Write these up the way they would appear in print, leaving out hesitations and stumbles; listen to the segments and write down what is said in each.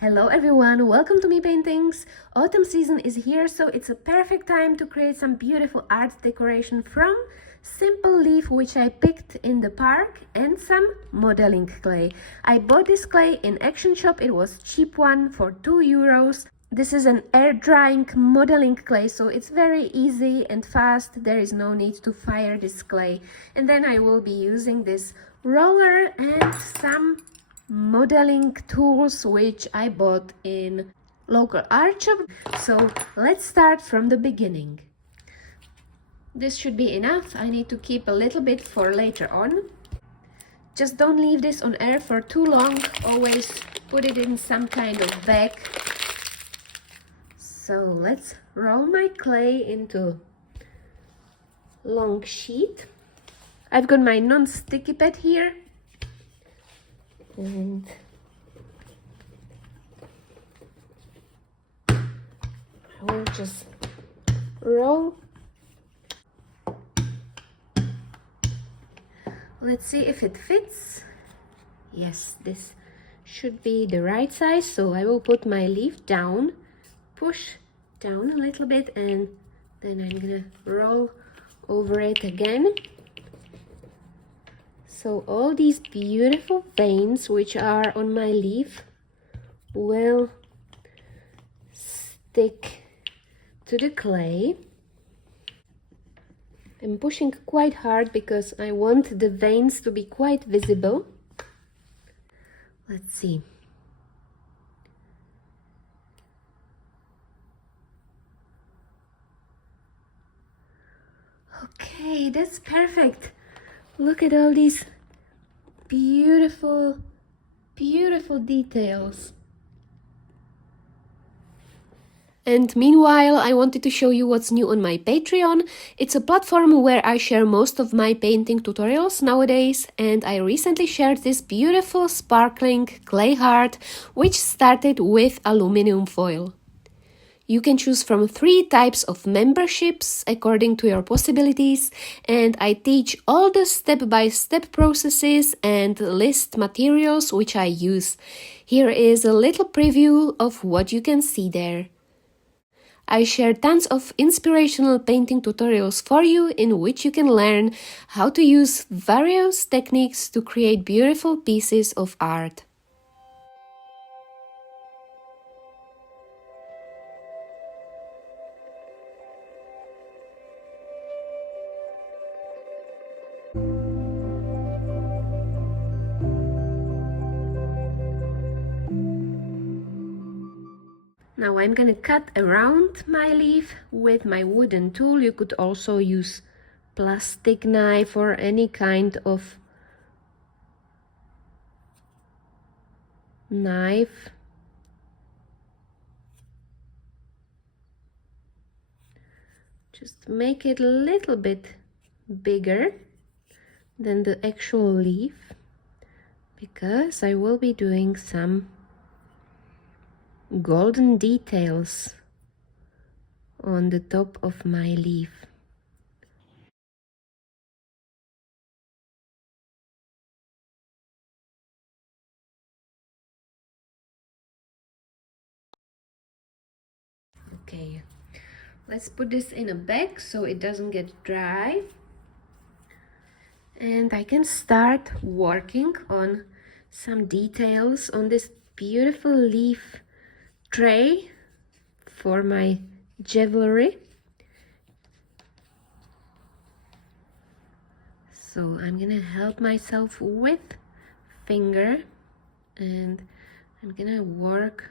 Hello everyone, welcome to Me Paintings. Autumn season is here, so it's a perfect time to create some beautiful art decoration from simple leaf which I picked in the park and some modeling clay. I bought this clay in Action Shop. It was cheap one for €2. This is an air drying modeling clay, so it's very easy and fast. There is no need to fire this clay. And then I will be using this roller and some modeling tools which I bought in local art shop. So let's start from the beginning. This should be enough. I need to keep a little bit for later on. Just don't leave this on air for too long. Always put it in some kind of bag. So let's roll my clay into long sheet. I've got my non-sticky pad here. And I will just roll. Let's see if it fits. Yes, this should be the right size. So I will put my leaf down, push down a little bit, and then I'm gonna roll over it again. So all these beautiful veins which are on my leaf will stick to the clay. I'm pushing quite hard because I want the veins to be quite visible. Let's see. Okay, that's perfect. Look at all these beautiful, beautiful details. And meanwhile, I wanted to show you what's new on my Patreon. It's a platform where I share most of my painting tutorials nowadays, and I recently shared this beautiful sparkling clay heart, which started with aluminum foil. You can choose from 3 types of memberships according to your possibilities, and I teach all the step-by-step processes and list materials which I use. Here is a little preview of what you can see there. I share tons of inspirational painting tutorials for you in which you can learn how to use various techniques to create beautiful pieces of art. Now I'm gonna cut around my leaf with my wooden tool. You could also use plastic knife or any kind of knife. Just make it a little bit bigger than the actual leaf, because I will be doing some golden details on the top of my leaf. Okay, let's put this in a bag so it doesn't get dry. And I can start working on some details on this beautiful leaf tray for my jewelry. So I'm gonna help myself with finger, and I'm gonna work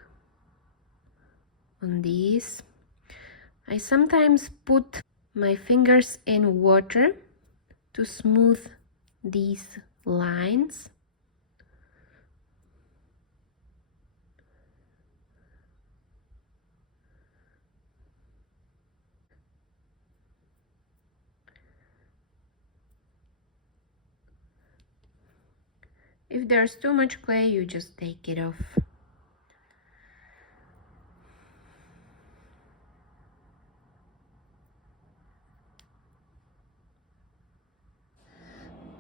on these. I sometimes put my fingers in water to smooth these lines. If there's too much clay, you just take it off.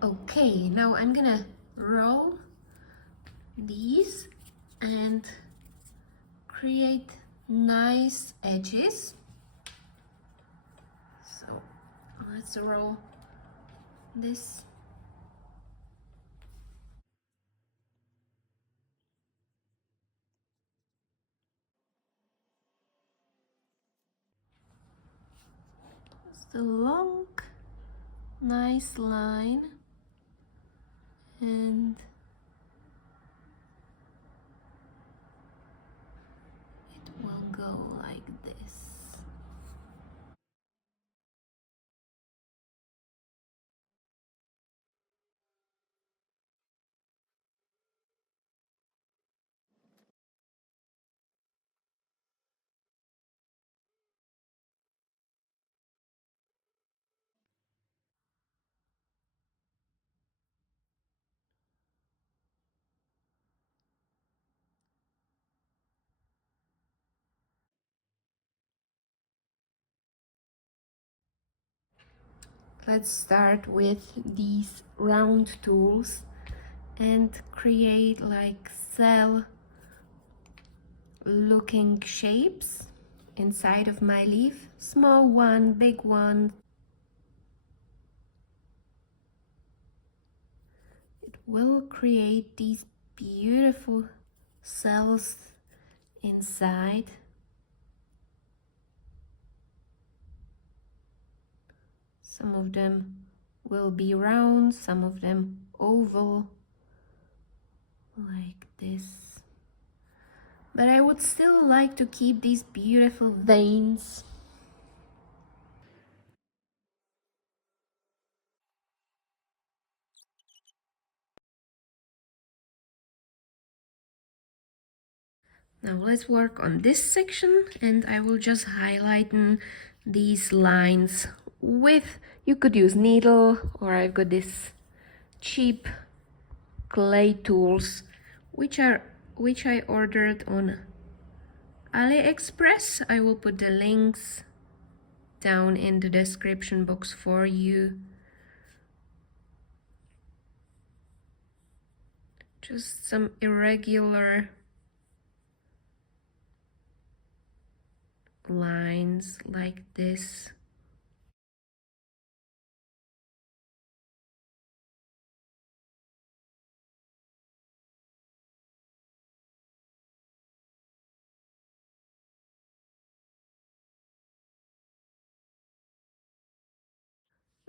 Okay, now I'm gonna roll these and create nice edges. So let's roll this. Just a long, nice line, and it will go like this. Let's start with these round tools and create like cell looking shapes inside of my leaf. Small one, big one. It will create these beautiful cells inside. Some of them will be round, some of them oval, like this. But I would still like to keep these beautiful veins. Now let's work on this section, and I will just highlight these lines with, you could use needle, or I've got this cheap clay tools which I ordered on AliExpress. I will put the links down in the description box for you. Just some irregular lines like this.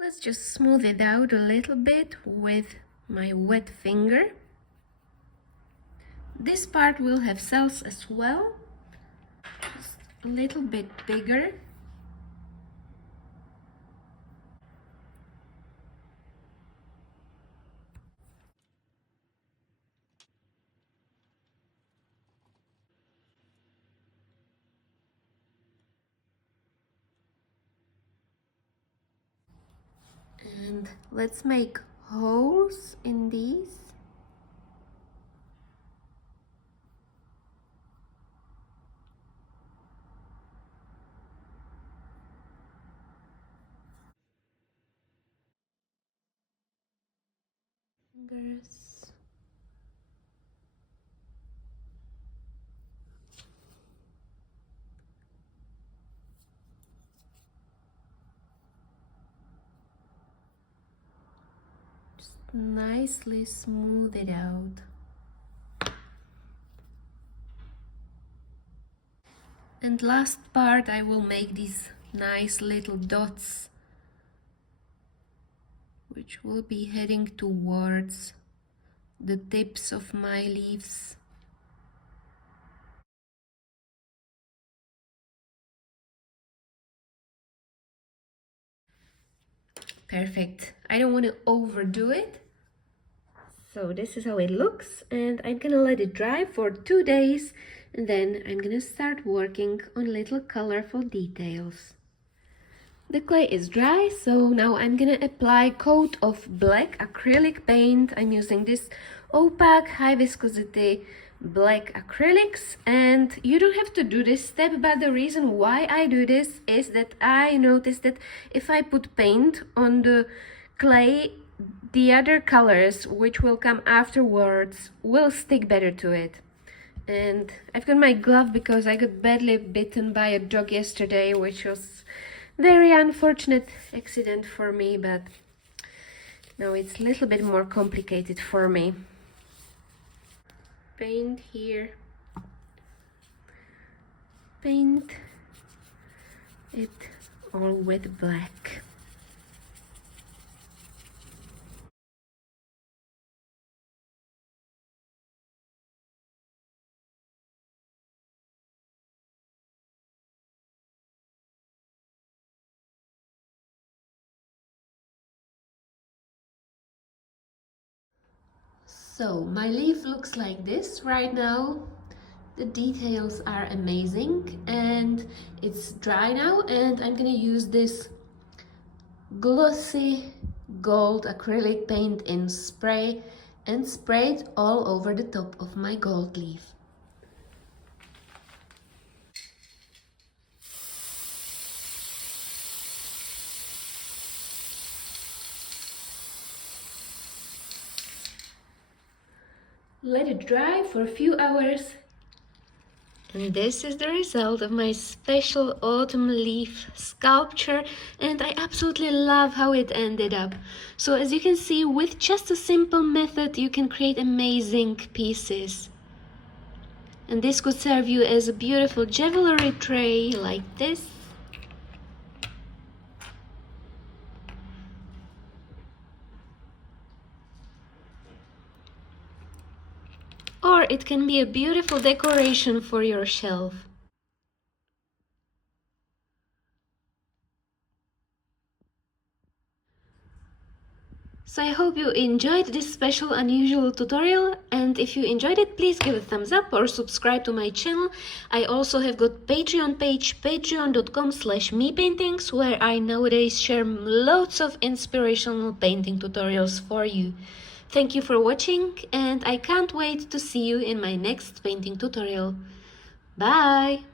Let's just smooth it out a little bit with my wet finger. This part will have cells as well, just a little bit bigger. And let's make holes in these. Fingers. Just nicely smooth it out. And last part, I will make these nice little dots which will be heading towards the tips of my leaves. Perfect. I don't want to overdo it. So this is how it looks, and I'm gonna let it dry for 2 days, and then I'm gonna start working on little colorful details. The clay is dry, so now I'm gonna apply coat of black acrylic paint. I'm using this opaque high viscosity black acrylics, and you don't have to do this step, but the reason why I do this is that I noticed that if I put paint on the clay, the other colors which will come afterwards will stick better to it. And I've got my glove because I got badly bitten by a dog yesterday, which was very unfortunate accident for me, but now it's a little bit more complicated for me. Paint here, paint it all with black. So my leaf looks like this right now. The details are amazing and it's dry now, and I'm gonna use this glossy gold acrylic paint in spray and spray it all over the top of my gold leaf. Let it dry for a few hours. And this is the result of my special autumn leaf sculpture, and I absolutely love how it ended up. So as you can see, with just a simple method you can create amazing pieces. And this could serve you as a beautiful jewelry tray like this. Or it can be a beautiful decoration for your shelf. So I hope you enjoyed this special unusual tutorial, and if you enjoyed it, please give a thumbs up or subscribe to my channel. I also have got Patreon page, patreon.com/mepaintings, where I nowadays share loads of inspirational painting tutorials for you. Thank you for watching, and I can't wait to see you in my next painting tutorial. Bye!